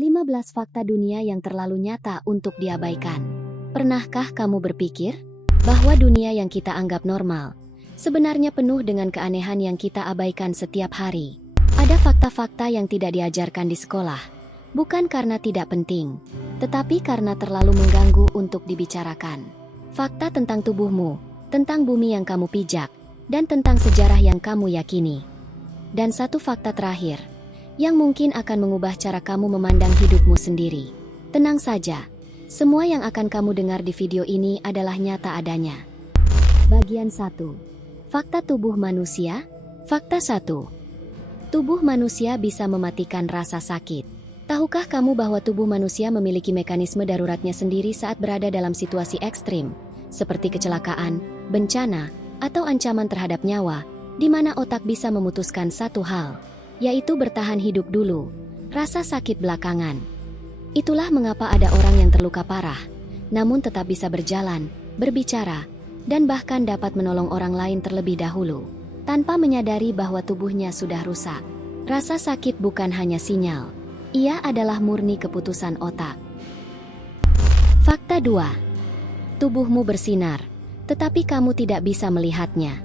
15 fakta dunia yang terlalu nyata untuk diabaikan. Pernahkah kamu berpikir bahwa dunia yang kita anggap normal sebenarnya penuh dengan keanehan yang kita abaikan setiap hari? Ada fakta-fakta yang tidak diajarkan di sekolah, bukan karena tidak penting, tetapi karena terlalu mengganggu untuk dibicarakan. Fakta tentang tubuhmu, tentang bumi yang kamu pijak, dan tentang sejarah yang kamu yakini. Dan satu fakta terakhir, yang mungkin akan mengubah cara kamu memandang hidupmu sendiri. Tenang saja, semua yang akan kamu dengar di video ini adalah nyata adanya. Bagian 1. Fakta tubuh manusia. Fakta 1. Tubuh manusia bisa mematikan rasa sakit. Tahukah kamu bahwa tubuh manusia memiliki mekanisme daruratnya sendiri saat berada dalam situasi ekstrim, seperti kecelakaan, bencana, atau ancaman terhadap nyawa, di mana otak bisa memutuskan satu hal, yaitu bertahan hidup dulu, rasa sakit belakangan. Itulah mengapa ada orang yang terluka parah, namun tetap bisa berjalan, berbicara, dan bahkan dapat menolong orang lain terlebih dahulu, tanpa menyadari bahwa tubuhnya sudah rusak. Rasa sakit bukan hanya sinyal, ia adalah murni keputusan otak. Fakta 2. Tubuhmu bersinar, tetapi kamu tidak bisa melihatnya.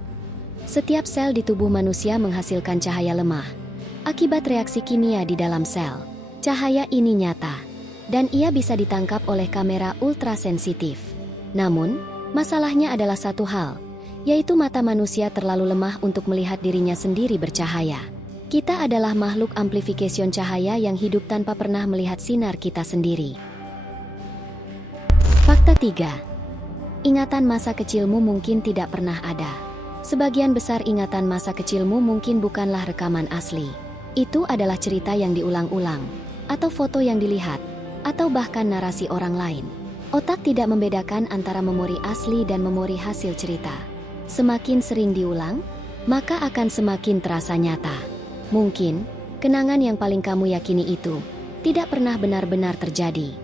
Setiap sel di tubuh manusia menghasilkan cahaya lemah. Akibat reaksi kimia di dalam sel, cahaya ini nyata, dan ia bisa ditangkap oleh kamera ultrasensitif. Namun, masalahnya adalah satu hal, yaitu mata manusia terlalu lemah untuk melihat dirinya sendiri bercahaya. Kita adalah makhluk amplification cahaya yang hidup tanpa pernah melihat sinar kita sendiri. Fakta 3. Ingatan masa kecilmu mungkin tidak pernah ada. Sebagian besar ingatan masa kecilmu mungkin bukanlah rekaman asli. Itu adalah cerita yang diulang-ulang, atau foto yang dilihat, atau bahkan narasi orang lain. Otak tidak membedakan antara memori asli dan memori hasil cerita. Semakin sering diulang, maka akan semakin terasa nyata. Mungkin, kenangan yang paling kamu yakini itu tidak pernah benar-benar terjadi.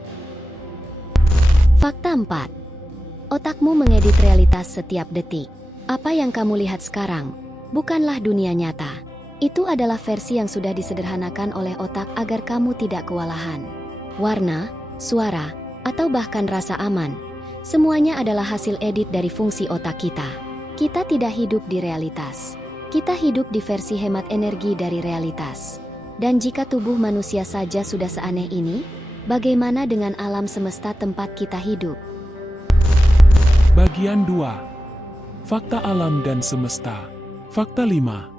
Fakta 4. Otakmu mengedit realitas setiap detik. Apa yang kamu lihat sekarang bukanlah dunia nyata. Itu adalah versi yang sudah disederhanakan oleh otak agar kamu tidak kewalahan. Warna, suara, atau bahkan rasa aman, semuanya adalah hasil edit dari fungsi otak kita. Kita tidak hidup di realitas. Kita hidup di versi hemat energi dari realitas. Dan jika tubuh manusia saja sudah seaneh ini, bagaimana dengan alam semesta tempat kita hidup? Bagian 2. Fakta alam dan semesta. Fakta 5.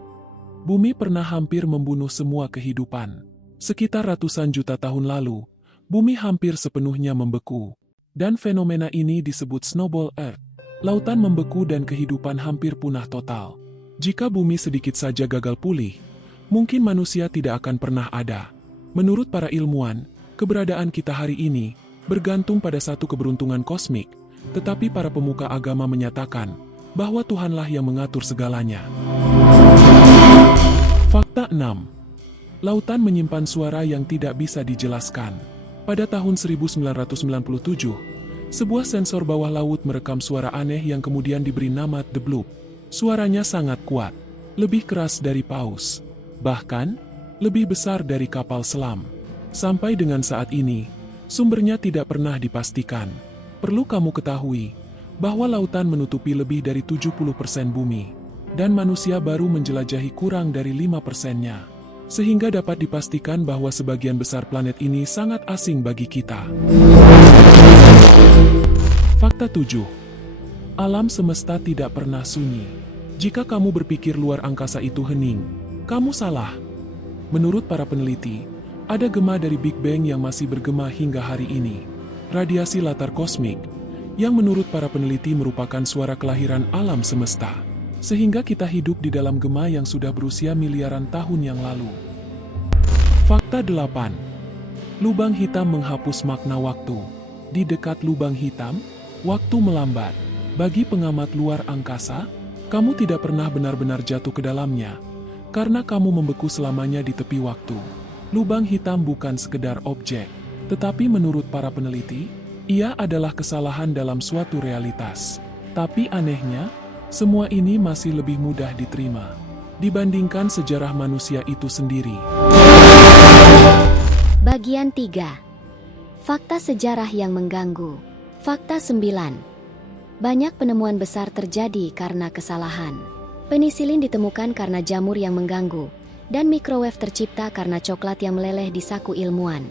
Bumi pernah hampir membunuh semua kehidupan. Sekitar ratusan juta tahun lalu, bumi hampir sepenuhnya membeku. Dan fenomena ini disebut snowball earth. Lautan membeku dan kehidupan hampir punah total. Jika bumi sedikit saja gagal pulih, mungkin manusia tidak akan pernah ada. Menurut para ilmuwan, keberadaan kita hari ini bergantung pada satu keberuntungan kosmik, tetapi para pemuka agama menyatakan bahwa Tuhanlah yang mengatur segalanya. Fakta 6. Lautan menyimpan suara yang tidak bisa dijelaskan. Pada tahun 1997, sebuah sensor bawah laut merekam suara aneh yang kemudian diberi nama The Bloop. Suaranya sangat kuat, lebih keras dari paus, bahkan lebih besar dari kapal selam. Sampai dengan saat ini, sumbernya tidak pernah dipastikan. Perlu kamu ketahui bahwa lautan menutupi lebih dari 70% bumi. Dan manusia baru menjelajahi kurang dari 5%-nya. Sehingga dapat dipastikan bahwa sebagian besar planet ini sangat asing bagi kita. Fakta 7. Alam semesta tidak pernah sunyi. Jika kamu berpikir luar angkasa itu hening, kamu salah. Menurut para peneliti, ada gema dari Big Bang yang masih bergema hingga hari ini. Radiasi latar kosmik, yang menurut para peneliti merupakan suara kelahiran alam semesta. Sehingga kita hidup di dalam gema yang sudah berusia miliaran tahun yang lalu. Fakta 8. Lubang hitam menghapus makna waktu. Di dekat lubang hitam, waktu melambat. Bagi pengamat luar angkasa, kamu tidak pernah benar-benar jatuh ke dalamnya, karena kamu membeku selamanya di tepi waktu. Lubang hitam bukan sekedar objek, tetapi menurut para peneliti, ia adalah kesalahan dalam suatu realitas. Tapi anehnya, semua ini masih lebih mudah diterima dibandingkan sejarah manusia itu sendiri. Bagian 3. Fakta sejarah yang mengganggu. Fakta 9. Banyak penemuan besar terjadi karena kesalahan. Penisilin ditemukan karena jamur yang mengganggu, dan mikrowave tercipta karena coklat yang meleleh di saku ilmuwan.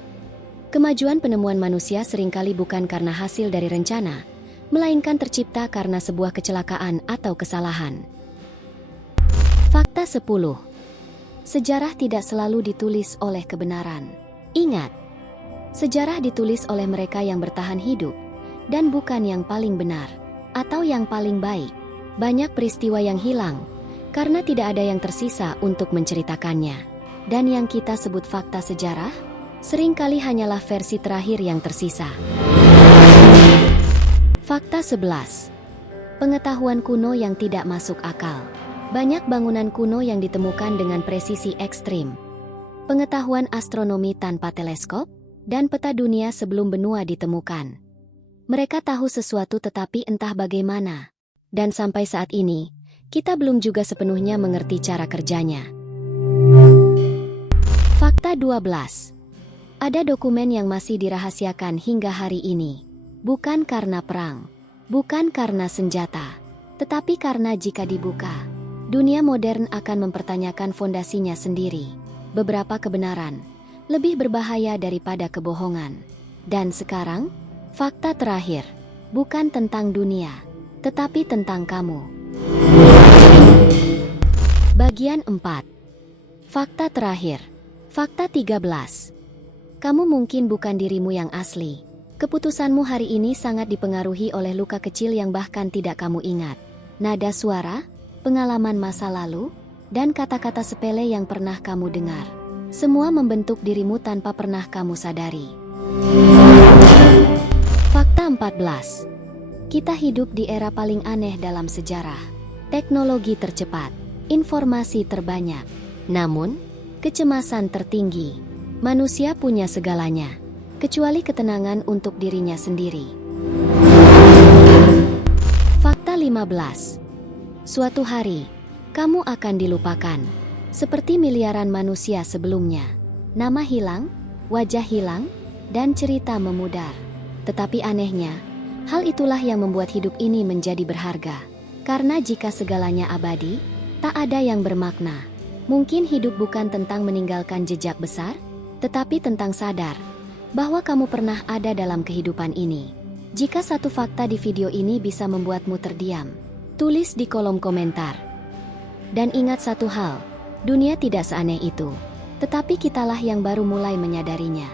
Kemajuan penemuan manusia seringkali bukan karena hasil dari rencana, melainkan tercipta karena sebuah kecelakaan atau kesalahan. Fakta 10. Sejarah tidak selalu ditulis oleh kebenaran. Ingat, sejarah ditulis oleh mereka yang bertahan hidup, dan bukan yang paling benar, atau yang paling baik. Banyak peristiwa yang hilang, karena tidak ada yang tersisa untuk menceritakannya. Dan yang kita sebut fakta sejarah, seringkali hanyalah versi terakhir yang tersisa. Fakta 11. Pengetahuan kuno yang tidak masuk akal. Banyak bangunan kuno yang ditemukan dengan presisi ekstrim. Pengetahuan astronomi tanpa teleskop, dan peta dunia sebelum benua ditemukan. Mereka tahu sesuatu tetapi entah bagaimana. Dan sampai saat ini, kita belum juga sepenuhnya mengerti cara kerjanya. Fakta 12. Ada dokumen yang masih dirahasiakan hingga hari ini. Bukan karena perang, bukan karena senjata, tetapi karena jika dibuka, dunia modern akan mempertanyakan fondasinya sendiri. Beberapa kebenaran lebih berbahaya daripada kebohongan. Dan sekarang, fakta terakhir, bukan tentang dunia, tetapi tentang kamu. Bagian 4. Fakta terakhir. Fakta 13. Kamu mungkin bukan dirimu yang asli. Keputusanmu hari ini sangat dipengaruhi oleh luka kecil yang bahkan tidak kamu ingat. Nada suara, pengalaman masa lalu, dan kata-kata sepele yang pernah kamu dengar. Semua membentuk dirimu tanpa pernah kamu sadari. Fakta 14. Kita hidup di era paling aneh dalam sejarah. Teknologi tercepat, informasi terbanyak. Namun, kecemasan tertinggi. Manusia punya segalanya, kecuali ketenangan untuk dirinya sendiri. Fakta 15. Suatu hari, kamu akan dilupakan, seperti miliaran manusia sebelumnya. Nama hilang, wajah hilang, dan cerita memudar. Tetapi anehnya, hal itulah yang membuat hidup ini menjadi berharga. Karena jika segalanya abadi, tak ada yang bermakna. Mungkin hidup bukan tentang meninggalkan jejak besar, tetapi tentang sadar bahwa kamu pernah ada dalam kehidupan ini. Jika satu fakta di video ini bisa membuatmu terdiam, tulis di kolom komentar. Dan ingat satu hal, dunia tidak seaneh itu, tetapi kitalah yang baru mulai menyadarinya.